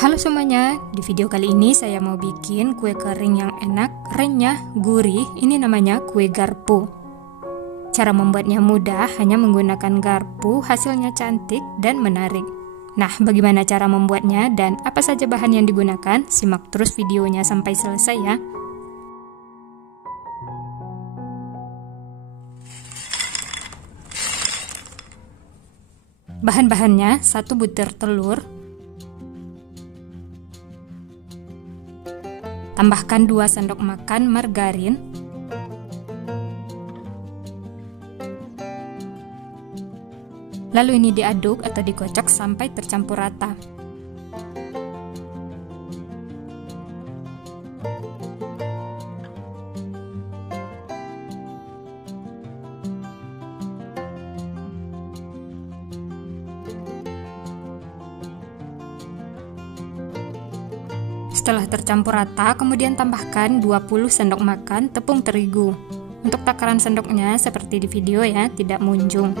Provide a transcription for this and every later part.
Halo semuanya, di video kali ini saya mau bikin kue kering yang enak, renyah, gurih. Ini namanya kue garpu. Cara membuatnya mudah, hanya menggunakan garpu, hasilnya cantik dan menarik. Nah, bagaimana cara membuatnya dan apa saja bahan yang digunakan? Simak terus videonya sampai selesai ya. Bahan-bahannya: 1 butir telur, tambahkan 2 sendok makan margarin, lalu ini diaduk atau dikocok sampai tercampur rata. Setelah tercampur rata, kemudian tambahkan 20 sendok makan tepung terigu. Untuk takaran sendoknya seperti di video ya, tidak munjung.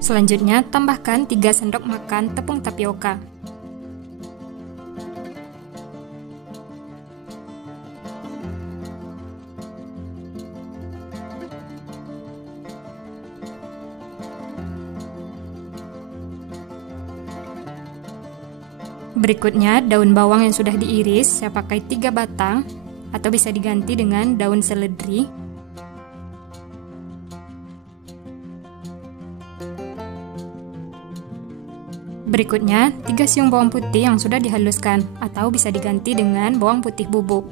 Selanjutnya, tambahkan 3 sendok makan tepung tapioka. Berikutnya, daun bawang yang sudah diiris, saya pakai 3 batang, atau bisa diganti dengan daun seledri. Berikutnya, 3 siung bawang putih yang sudah dihaluskan, atau bisa diganti dengan bawang putih bubuk.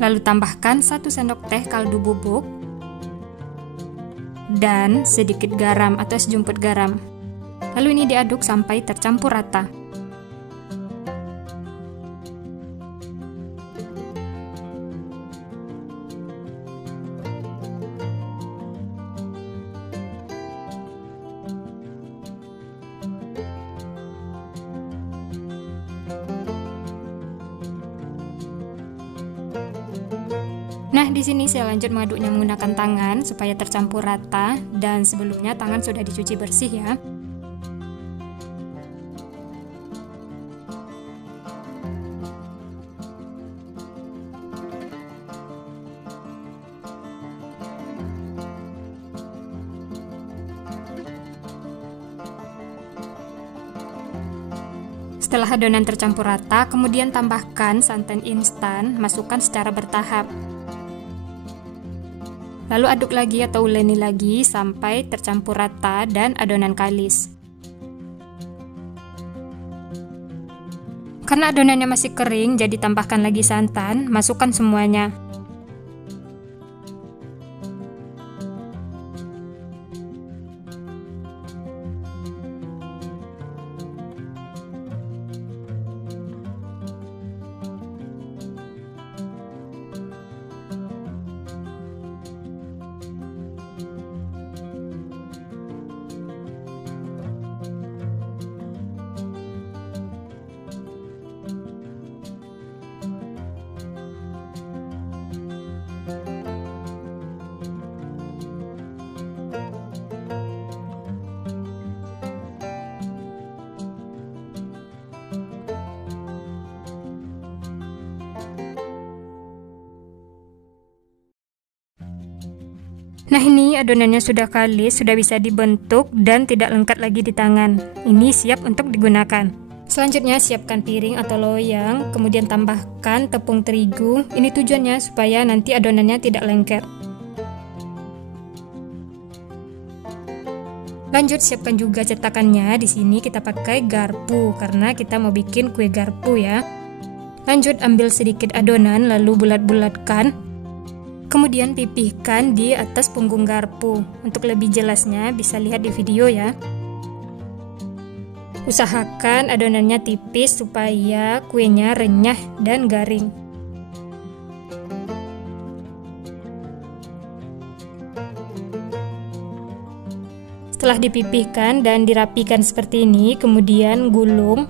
Lalu tambahkan 1 sendok teh kaldu bubuk, dan sedikit garam atau sejumput garam. Lalu ini diaduk sampai tercampur rata. Nah, di sini saya lanjut mengaduknya menggunakan tangan supaya tercampur rata, dan sebelumnya tangan sudah dicuci bersih ya. Setelah adonan tercampur rata, kemudian tambahkan santan instan, masukkan secara bertahap. Lalu aduk lagi atau uleni lagi sampai tercampur rata dan adonan kalis. Karena adonannya masih kering, jadi tambahkan lagi santan, masukkan semuanya. Nah, ini adonannya sudah kalis, sudah bisa dibentuk dan tidak lengket lagi di tangan. Ini siap untuk digunakan. Selanjutnya, siapkan piring atau loyang, kemudian tambahkan tepung terigu. Ini tujuannya supaya nanti adonannya tidak lengket. Lanjut, siapkan juga cetakannya. Di sini kita pakai garpu karena kita mau bikin kue garpu ya. Lanjut, ambil sedikit adonan lalu bulat-bulatkan. Kemudian pipihkan di atas punggung garpu. Untuk lebih jelasnya bisa lihat di video ya. Usahakan adonannya tipis supaya kuenya renyah dan garing. Setelah dipipihkan dan dirapikan seperti ini, kemudian gulung.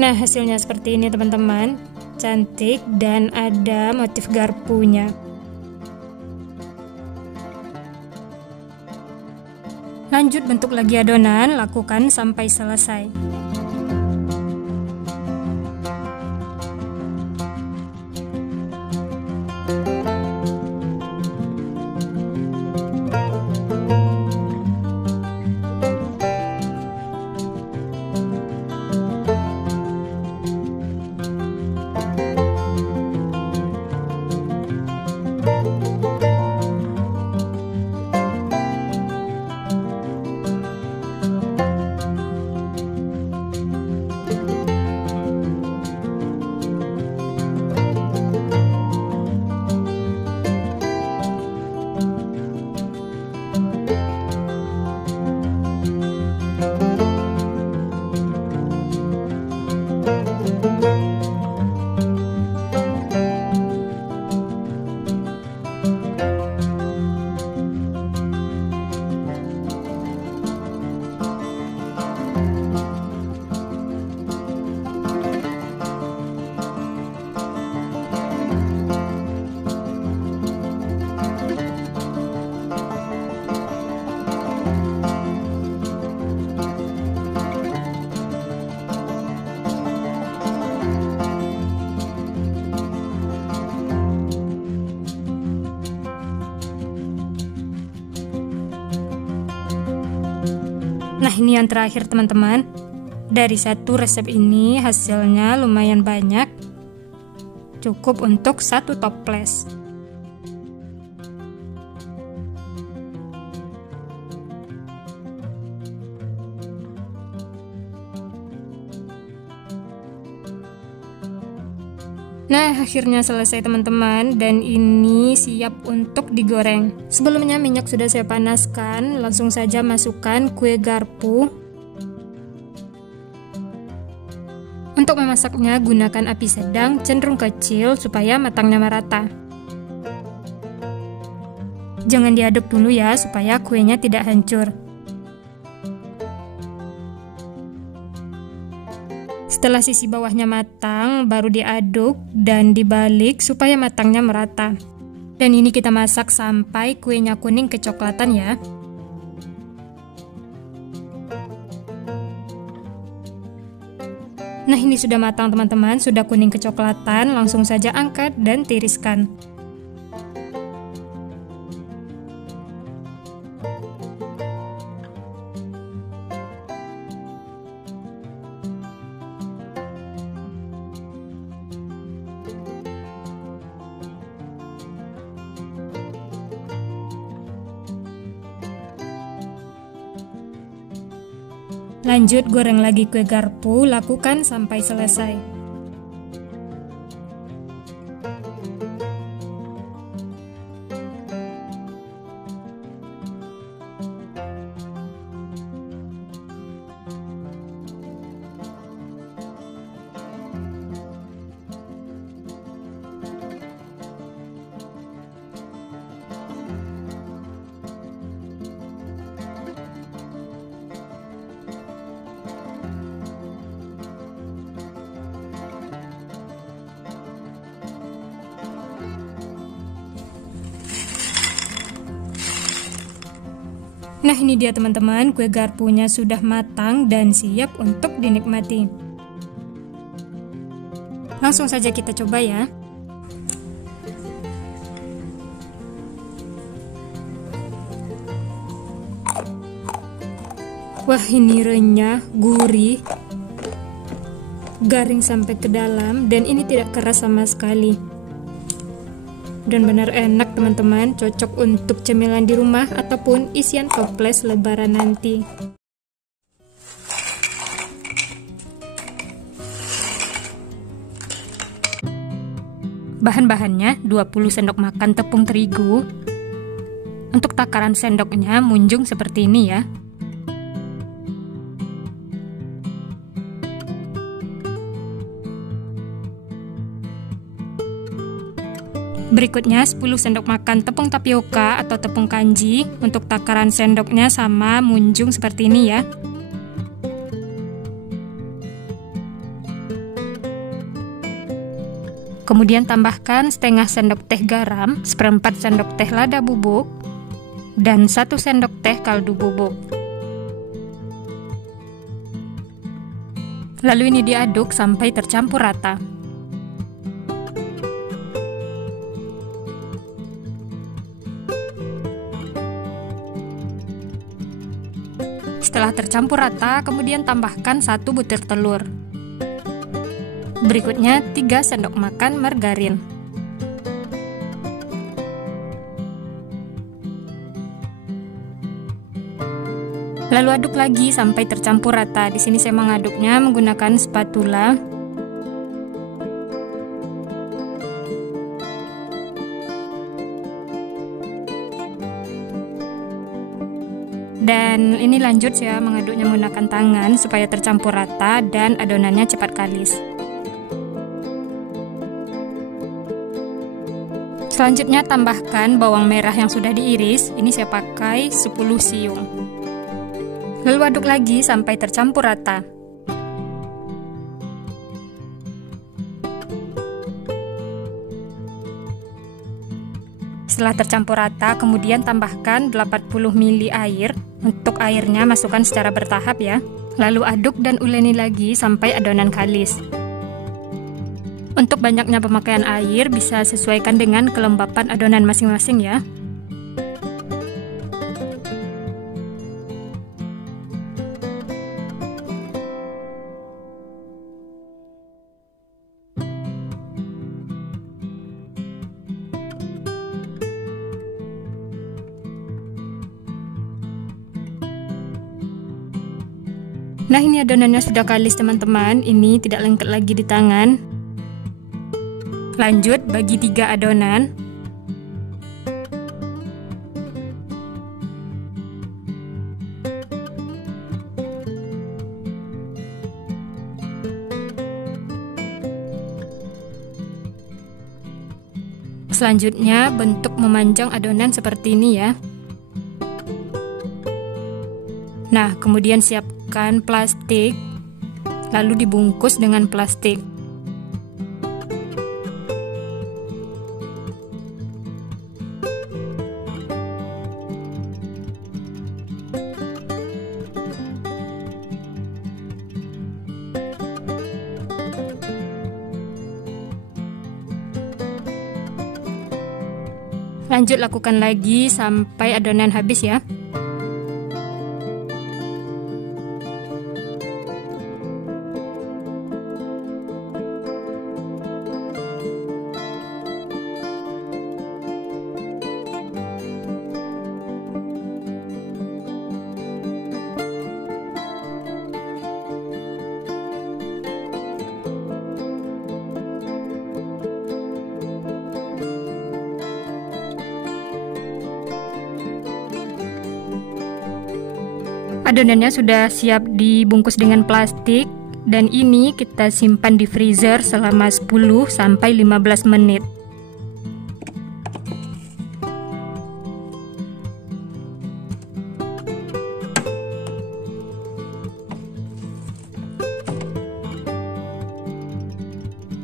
Nah, hasilnya seperti ini teman-teman, cantik dan ada motif garpunya. Lanjut bentuk lagi adonan, lakukan sampai selesai. Nah, ini yang terakhir teman-teman. Dari satu resep ini hasilnya lumayan banyak, cukup untuk satu toples. Nah, akhirnya selesai teman-teman, dan ini siap untuk digoreng. Sebelumnya minyak sudah saya panaskan, langsung saja masukkan kue garpu. Untuk memasaknya gunakan api sedang cenderung kecil supaya matangnya merata. Jangan diaduk dulu ya, supaya kuenya tidak hancur. Setelah sisi bawahnya matang, baru diaduk dan dibalik supaya matangnya merata. Dan ini kita masak sampai kuenya kuning kecoklatan ya. Nah, ini sudah matang teman-teman, sudah kuning kecoklatan, langsung saja angkat dan tiriskan. Lanjut goreng lagi kue garpu, lakukan sampai selesai. Nah, ini dia teman-teman, kue garpunya sudah matang dan siap untuk dinikmati. Langsung saja kita coba ya. Wah, ini renyah, gurih, garing sampai ke dalam, dan ini tidak keras sama sekali. Dan benar enak teman-teman, cocok untuk cemilan di rumah ataupun isian toples lebaran nanti. Bahan-bahannya 20 sendok makan tepung terigu. Untuk takaran sendoknya munjung seperti ini ya. Berikutnya 10 sendok makan tepung tapioka atau tepung kanji. Untuk takaran sendoknya sama munjung seperti ini ya. Kemudian tambahkan setengah sendok teh garam, seperempat sendok teh lada bubuk, dan 1 sendok teh kaldu bubuk. Lalu ini diaduk sampai tercampur rata. Setelah tercampur rata, kemudian tambahkan 1 butir telur. Berikutnya 3 sendok makan margarin. Lalu aduk lagi sampai tercampur rata. Di sini saya mengaduknya menggunakan spatula. Dan ini lanjut saya mengaduknya menggunakan tangan supaya tercampur rata dan adonannya cepat kalis. Selanjutnya tambahkan bawang merah yang sudah diiris. Ini saya pakai 10 siung. Lalu aduk lagi sampai tercampur rata. Setelah tercampur rata, kemudian tambahkan 80 ml air. Untuk airnya masukkan secara bertahap ya. Lalu aduk dan uleni lagi sampai adonan kalis. Untuk banyaknya pemakaian air bisa sesuaikan dengan kelembapan adonan masing-masing ya. Nah, ini adonannya sudah kalis teman-teman. Ini tidak lengket lagi di tangan. Lanjut bagi 3 adonan. Selanjutnya bentuk memanjang adonan seperti ini ya. Nah, kemudian siapkan plastik, lalu dibungkus dengan plastik. Lanjut lakukan lagi sampai adonan habis ya. Adonannya sudah siap dibungkus dengan plastik dan ini kita simpan di freezer selama 10 sampai 15 menit.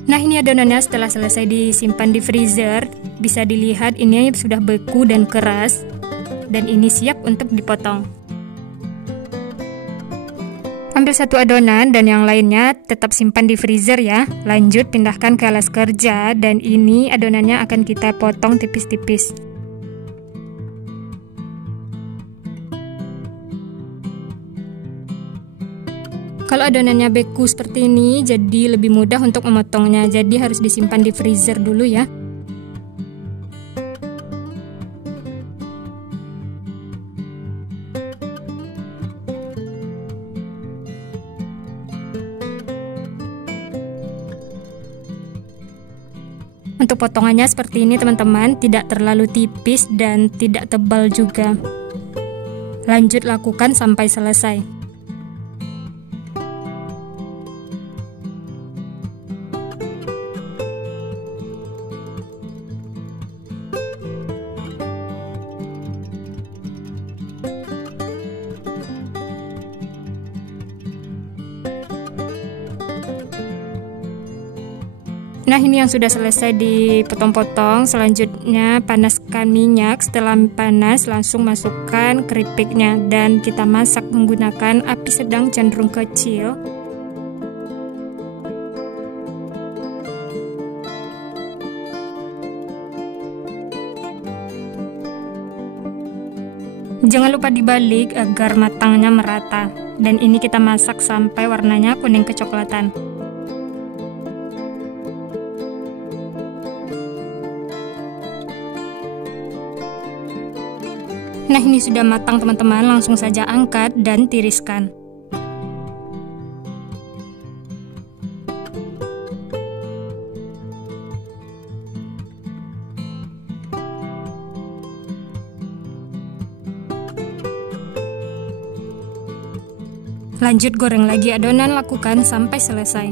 Nah, ini adonannya setelah selesai disimpan di freezer, bisa dilihat ini sudah beku dan keras dan ini siap untuk dipotong. Ambil 1 adonan dan yang lainnya tetap simpan di freezer ya. Lanjut pindahkan ke alas kerja dan ini adonannya akan kita potong tipis-tipis. Kalau adonannya beku seperti ini jadi lebih mudah untuk memotongnya. Jadi harus disimpan di freezer dulu ya. Untuk potongannya seperti ini teman-teman, tidak terlalu tipis dan tidak tebal juga. Lanjut lakukan sampai selesai. Nah, ini yang sudah selesai dipotong-potong. Selanjutnya panaskan minyak. Setelah panas langsung masukkan keripiknya dan kita masak menggunakan api sedang cenderung kecil. Jangan lupa dibalik agar matangnya merata. Dan ini kita masak sampai warnanya kuning kecoklatan. Nah, ini sudah matang teman-teman, langsung saja angkat dan tiriskan. Lanjut goreng lagi adonan, lakukan sampai selesai.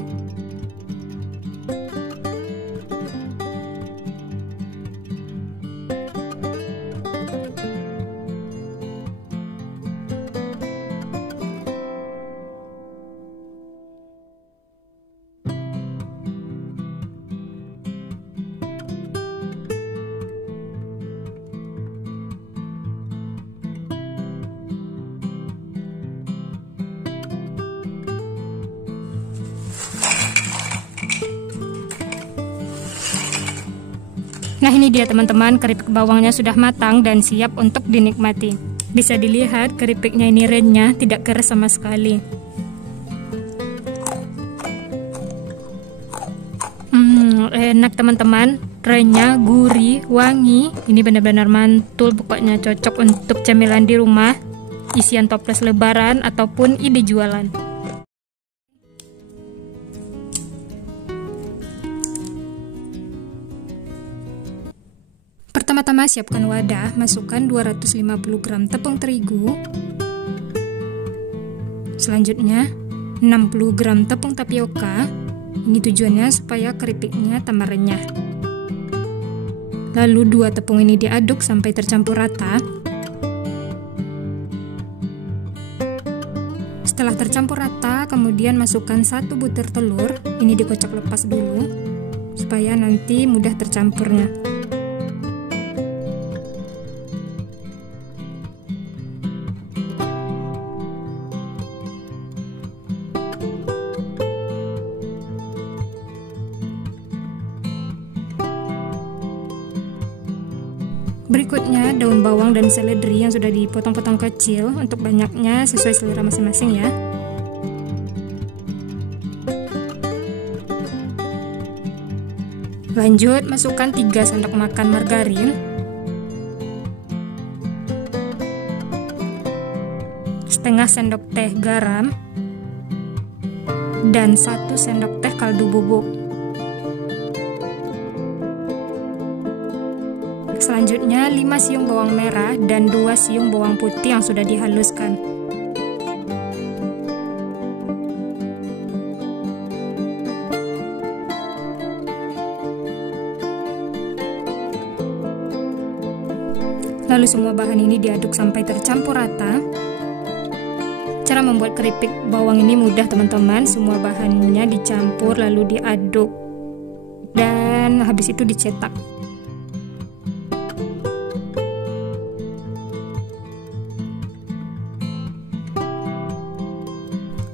Nah, ini dia teman-teman, keripik bawangnya sudah matang dan siap untuk dinikmati. Bisa dilihat keripiknya ini renyah, tidak keras sama sekali. Enak teman-teman, renyah, gurih, wangi. Ini benar-benar mantul, pokoknya cocok untuk cemilan di rumah, isian toples lebaran ataupun ide jualan. Pertama-tama siapkan wadah, masukkan 250 gram tepung terigu. Selanjutnya 60 gram tepung tapioka. Ini tujuannya supaya keripiknya tambah renyah. Lalu 2 tepung ini diaduk sampai tercampur rata. Setelah tercampur rata, kemudian masukkan 1 butir telur. Ini dikocok lepas dulu supaya nanti mudah tercampurnya. Berikutnya daun bawang dan seledri yang sudah dipotong-potong kecil, untuk banyaknya sesuai selera masing-masing ya. Lanjut masukkan 3 sendok makan margarin, setengah sendok teh garam, dan 1 sendok teh kaldu bubuk. Selanjutnya 5 siung bawang merah dan 2 siung bawang putih yang sudah dihaluskan. Lalu semua bahan ini diaduk sampai tercampur rata. Cara membuat keripik bawang ini mudah teman-teman, semua bahannya dicampur lalu diaduk dan habis itu dicetak.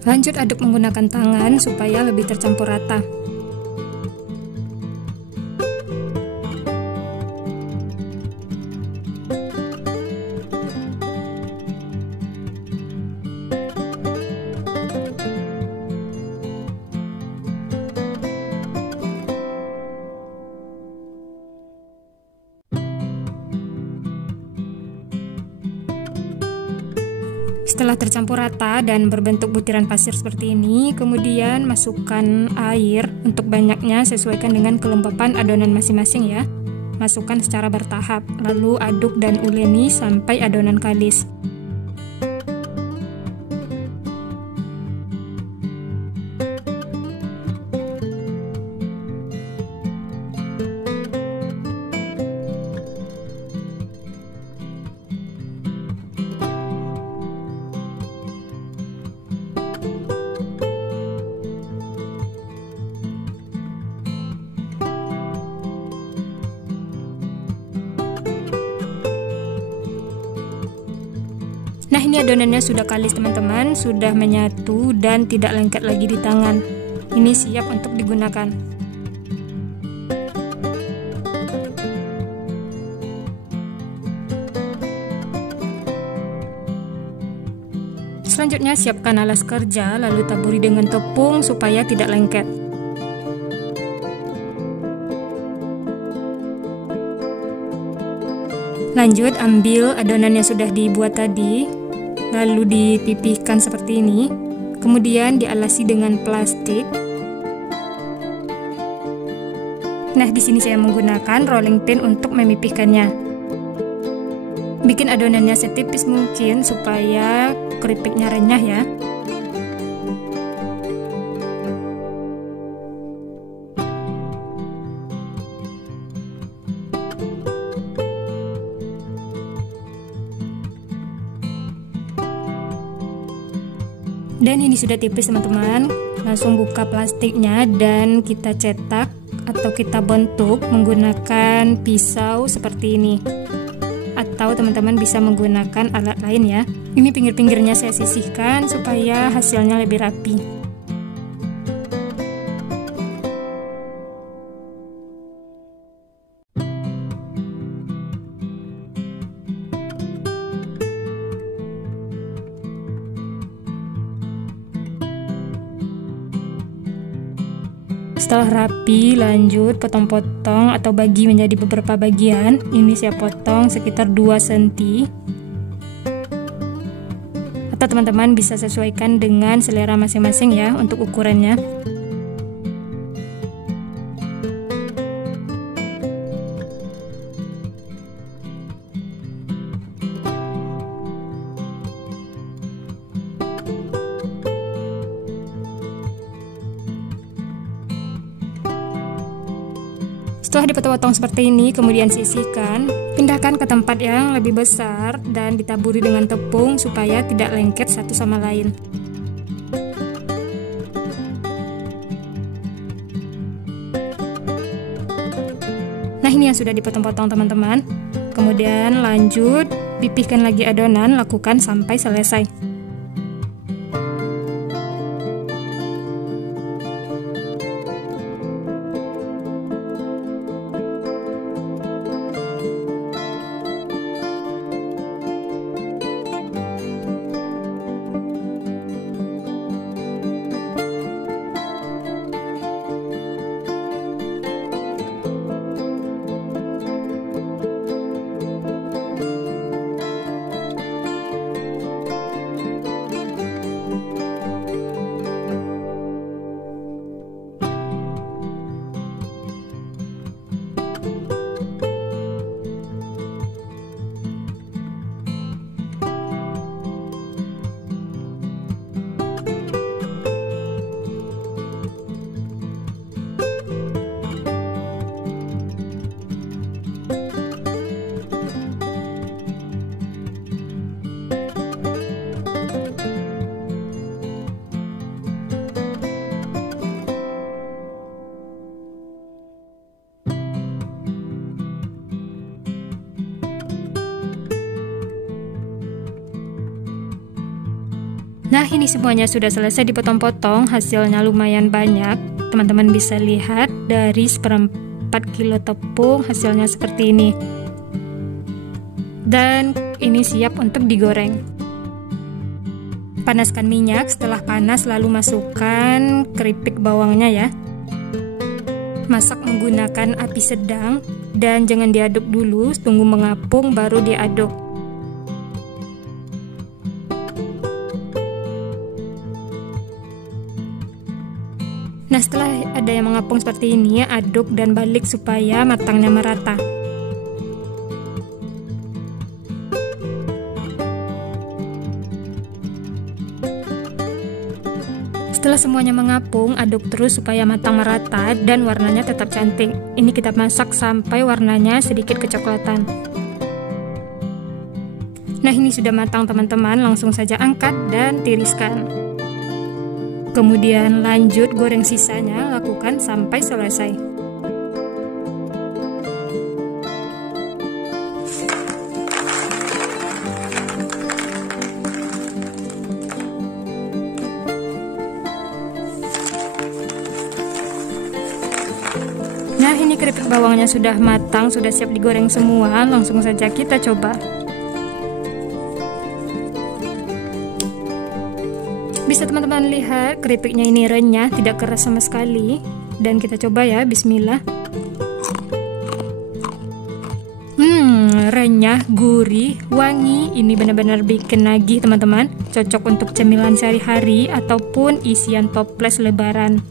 Lanjut aduk menggunakan tangan supaya lebih tercampur rata. Setelah tercampur rata dan berbentuk butiran pasir seperti ini, kemudian masukkan air. Untuk banyaknya sesuaikan dengan kelembapan adonan masing-masing ya. Masukkan secara bertahap, lalu aduk dan uleni sampai adonan kalis. Nah, ini adonannya sudah kalis teman-teman, sudah menyatu dan tidak lengket lagi di tangan. Ini siap untuk digunakan. Selanjutnya siapkan alas kerja, lalu taburi dengan tepung supaya tidak lengket. Lanjut ambil adonan yang sudah dibuat tadi, lalu dipipihkan seperti ini. Kemudian dialasi dengan plastik. Nah, di sini saya menggunakan rolling pin untuk memipihkannya. Bikin adonannya setipis mungkin supaya keripiknya renyah ya. Dan ini sudah tipis teman-teman. Langsung buka plastiknya dan kita cetak atau kita bentuk menggunakan pisau seperti ini. Atau teman-teman bisa menggunakan alat lain ya. Ini pinggir-pinggirnya saya sisihkan supaya hasilnya lebih rapi. Setelah rapi, lanjut potong-potong atau bagi menjadi beberapa bagian. Ini saya potong sekitar 2 cm. Atau teman-teman bisa sesuaikan dengan selera masing-masing ya untuk ukurannya. Setelah dipotong-potong seperti ini, kemudian sisihkan, pindahkan ke tempat yang lebih besar dan ditaburi dengan tepung supaya tidak lengket satu sama lain. Nah, ini yang sudah dipotong-potong teman-teman. Kemudian lanjut, pipihkan lagi adonan, lakukan sampai selesai. Nah, ini semuanya sudah selesai dipotong-potong, hasilnya lumayan banyak. Teman-teman bisa lihat dari 1/4 kilo tepung hasilnya seperti ini. Dan ini siap untuk digoreng. Panaskan minyak, setelah panas lalu masukkan keripik bawangnya ya. Masak menggunakan api sedang dan jangan diaduk dulu, tunggu mengapung baru diaduk. Nah, setelah ada yang mengapung seperti ini, aduk dan balik supaya matangnya merata. Setelah semuanya mengapung, aduk terus supaya matang merata dan warnanya tetap cantik. Ini kita masak sampai warnanya sedikit kecoklatan. Nah, ini sudah matang teman-teman, langsung saja angkat dan tiriskan. Kemudian lanjut goreng sisanya, lakukan sampai selesai. bawangnya sudah matang, sudah siap digoreng semua. Langsung saja kita coba. Bisa teman-teman lihat keripiknya ini renyah, tidak keras sama sekali. Dan kita coba ya, bismillah. Renyah, gurih, wangi. Ini benar-benar bikin nagih teman-teman. Cocok untuk cemilan sehari-hari ataupun isian toples lebaran.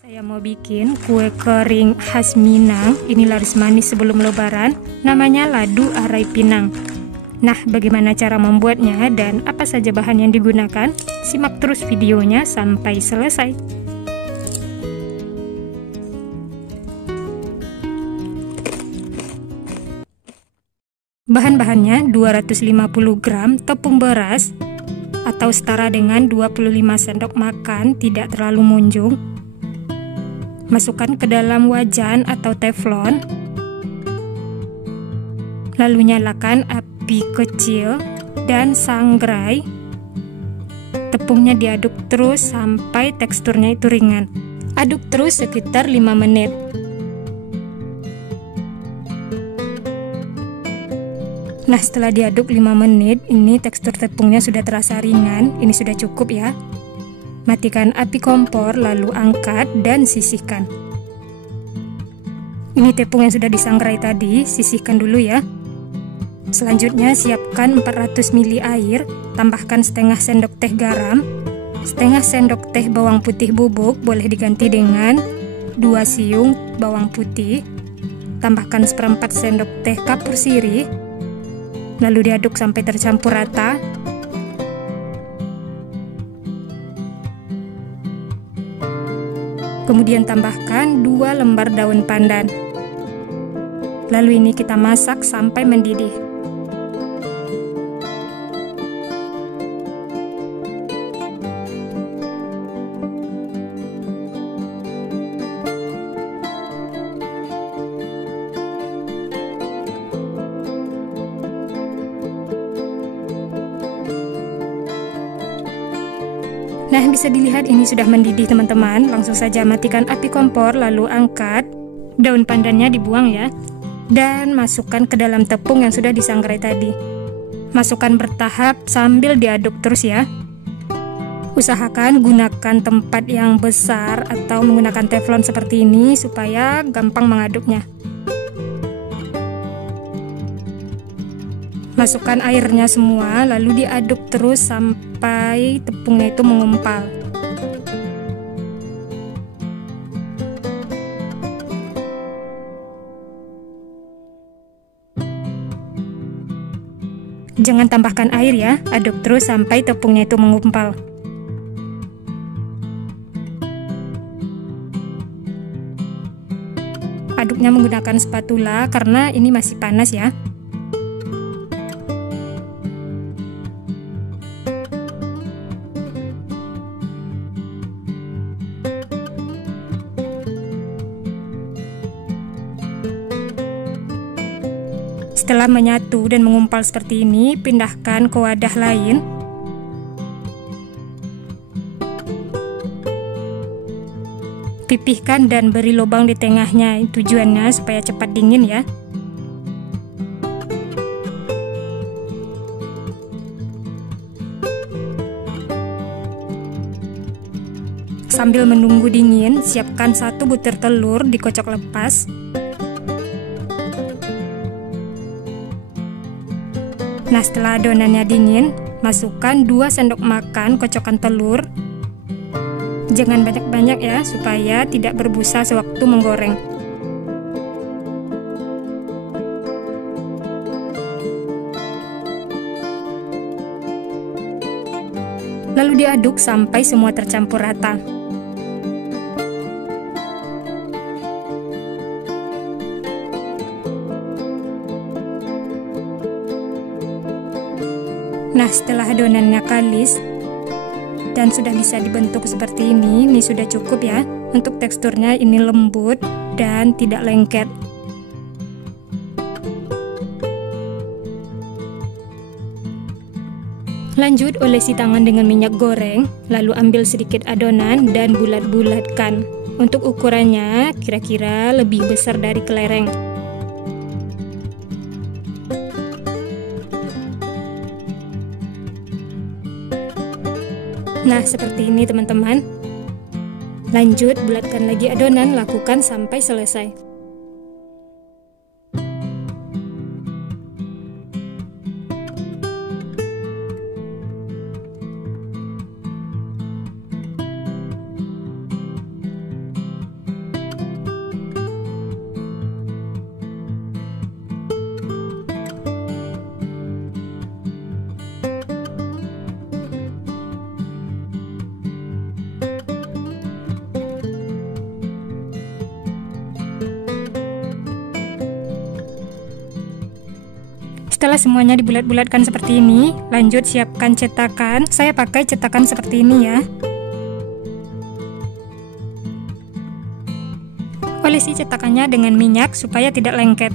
Saya mau bikin kue kering khas Minang. Ini laris manis sebelum lebaran. Namanya ladu arai Pinang. Nah, bagaimana cara membuatnya dan apa saja bahan yang digunakan? Simak terus videonya sampai selesai. Bahan-bahannya 250 gram tepung beras atau setara dengan 25 sendok makan, tidak terlalu munjung. Masukkan ke dalam wajan atau teflon. Lalu nyalakan api kecil dan sangrai. Tepungnya diaduk terus sampai teksturnya itu ringan. Aduk terus sekitar 5 menit. Nah, setelah diaduk 5 menit, ini tekstur tepungnya sudah terasa ringan. Ini sudah cukup ya. Matikan api kompor, lalu angkat dan sisihkan. Ini tepung yang sudah disangrai tadi, sisihkan dulu ya. Selanjutnya siapkan 400 ml air, tambahkan setengah sendok teh garam, setengah sendok teh bawang putih bubuk, boleh diganti dengan 2 siung bawang putih, tambahkan seperempat sendok teh kapur sirih, lalu diaduk sampai tercampur rata. Kemudian tambahkan 2 lembar daun pandan. Lalu ini kita masak sampai mendidih. Nah, bisa dilihat ini sudah mendidih teman-teman. Langsung saja matikan api kompor, lalu angkat. Daun pandannya dibuang ya. Dan masukkan ke dalam tepung yang sudah disangrai tadi. Masukkan bertahap sambil diaduk terus ya. Usahakan gunakan tempat yang besar atau menggunakan teflon seperti ini supaya gampang mengaduknya. Masukkan airnya semua, lalu diaduk terus sampai tepungnya itu mengumpal. Jangan tambahkan air ya, aduk terus sampai tepungnya itu mengumpal. Aduknya menggunakan spatula karena ini masih panas ya. Setelah menyatu dan mengumpal seperti ini, pindahkan ke wadah lain. Pipihkan dan beri lubang di tengahnya, tujuannya supaya cepat dingin ya. Sambil menunggu dingin, siapkan 1 butir telur dikocok lepas. Nah, setelah adonannya dingin, masukkan 2 sendok makan kocokan telur. Jangan banyak-banyak ya, supaya tidak berbusa sewaktu menggoreng. Lalu diaduk sampai semua tercampur rata. Nah, setelah adonannya kalis dan sudah bisa dibentuk seperti ini sudah cukup ya. Untuk teksturnya ini lembut dan tidak lengket. Lanjut, olesi tangan dengan minyak goreng, lalu ambil sedikit adonan dan bulat-bulatkan. Untuk ukurannya kira-kira lebih besar dari kelereng. Nah, seperti ini teman-teman. Lanjut, bulatkan lagi adonan, lakukan sampai selesai. Setelah semuanya dibulat-bulatkan seperti ini, lanjut siapkan cetakan. Saya pakai cetakan seperti ini ya. Olesi cetakannya dengan minyak supaya tidak lengket.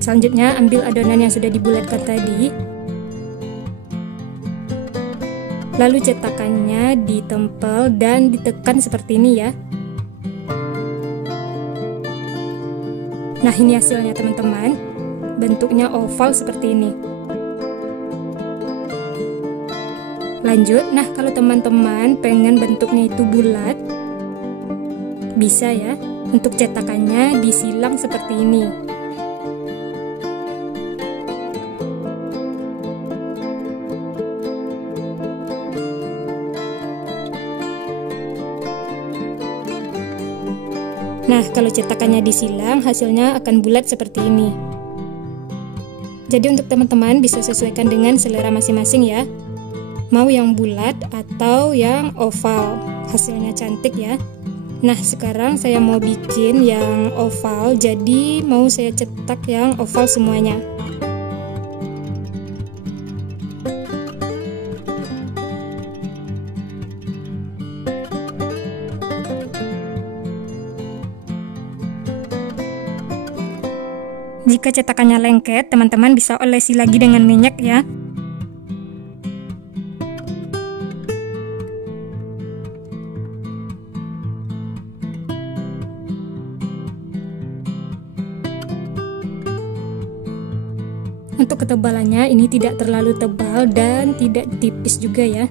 Selanjutnya ambil adonan yang sudah dibulatkan tadi. Lalu cetakannya ditempel dan ditekan seperti ini ya. Nah, ini hasilnya teman-teman. Bentuknya oval seperti ini. Lanjut, nah kalau teman-teman pengen bentuknya itu bulat, bisa ya. Untuk cetakannya disilang seperti ini. Nah, kalau cetakannya disilang, hasilnya akan bulat seperti ini. Jadi untuk teman-teman bisa sesuaikan dengan selera masing-masing ya. Mau yang bulat atau yang oval, hasilnya cantik ya. Nah, sekarang saya mau bikin yang oval, jadi mau saya cetak yang oval semuanya. Jika cetakannya lengket, teman-teman bisa olesi lagi dengan minyak ya. Untuk ketebalannya ini tidak terlalu tebal dan tidak tipis juga ya.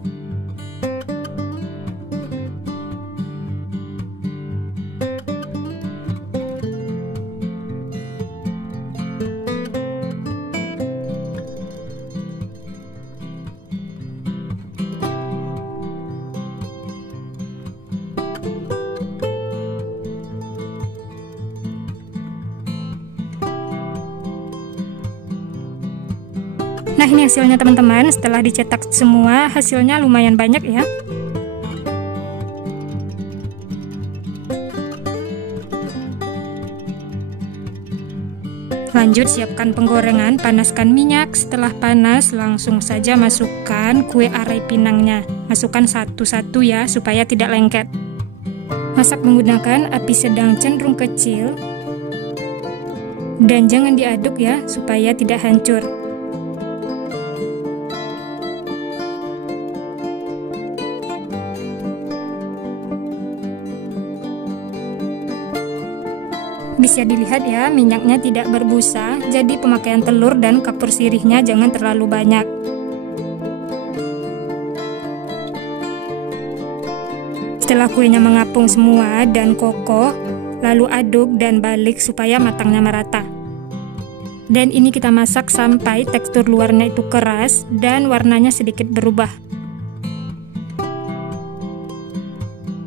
Nah, ini hasilnya teman-teman. Setelah dicetak semua, hasilnya lumayan banyak ya. Lanjut siapkan penggorengan, panaskan minyak. Setelah panas, langsung saja masukkan kue arai pinangnya. Masukkan satu-satu ya, supaya tidak lengket. Masak menggunakan api sedang cenderung kecil. Dan jangan diaduk ya, supaya tidak hancur. Bisa dilihat ya, minyaknya tidak berbusa, jadi pemakaian telur dan kapur sirihnya jangan terlalu banyak. Setelah kuenya mengapung semua dan kokoh, lalu aduk dan balik supaya matangnya merata. Dan ini kita masak sampai tekstur luarnya itu keras dan warnanya sedikit berubah.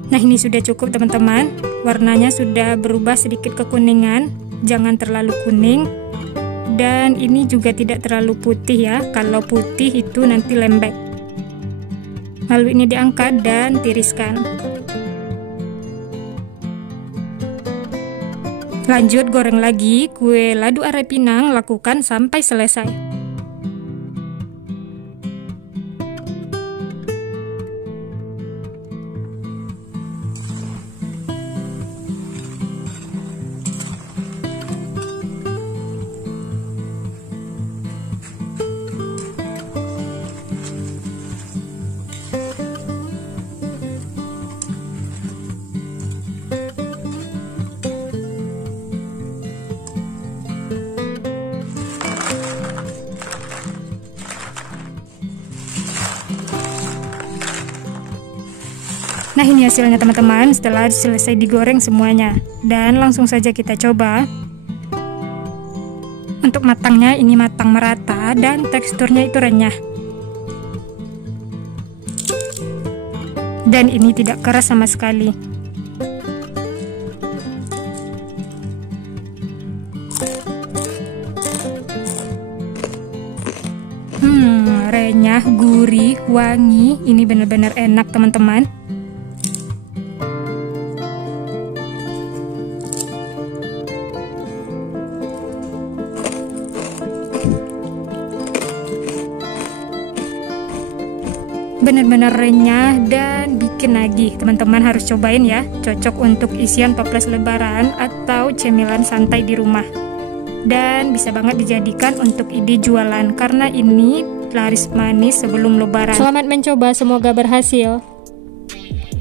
Nah, ini sudah cukup teman-teman. Warnanya sudah berubah sedikit kekuningan, jangan terlalu kuning. Dan ini juga tidak terlalu putih ya, kalau putih itu nanti lembek. Lalu ini diangkat dan tiriskan. Lanjut goreng lagi kue ladu arai pinang, lakukan sampai selesai. Nah, ini hasilnya teman-teman setelah selesai digoreng semuanya. Dan langsung saja kita coba. Untuk matangnya ini matang merata dan teksturnya itu renyah. Dan ini tidak keras sama sekali. Renyah, gurih, wangi. Ini benar-benar enak teman-teman. Benar-benar renyah dan bikin lagi. Teman-teman harus cobain ya. Cocok untuk isian toples lebaran atau cemilan santai di rumah. Dan bisa banget dijadikan untuk ide jualan karena ini laris manis sebelum lebaran. Selamat mencoba, semoga berhasil.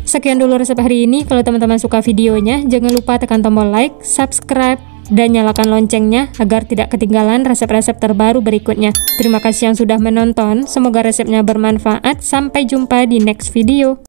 Sekian dulu resep hari ini. Kalau teman-teman suka videonya, jangan lupa tekan tombol like, subscribe, dan nyalakan loncengnya agar tidak ketinggalan resep-resep terbaru berikutnya. Terima kasih yang sudah menonton. Semoga resepnya bermanfaat. Sampai jumpa di next video.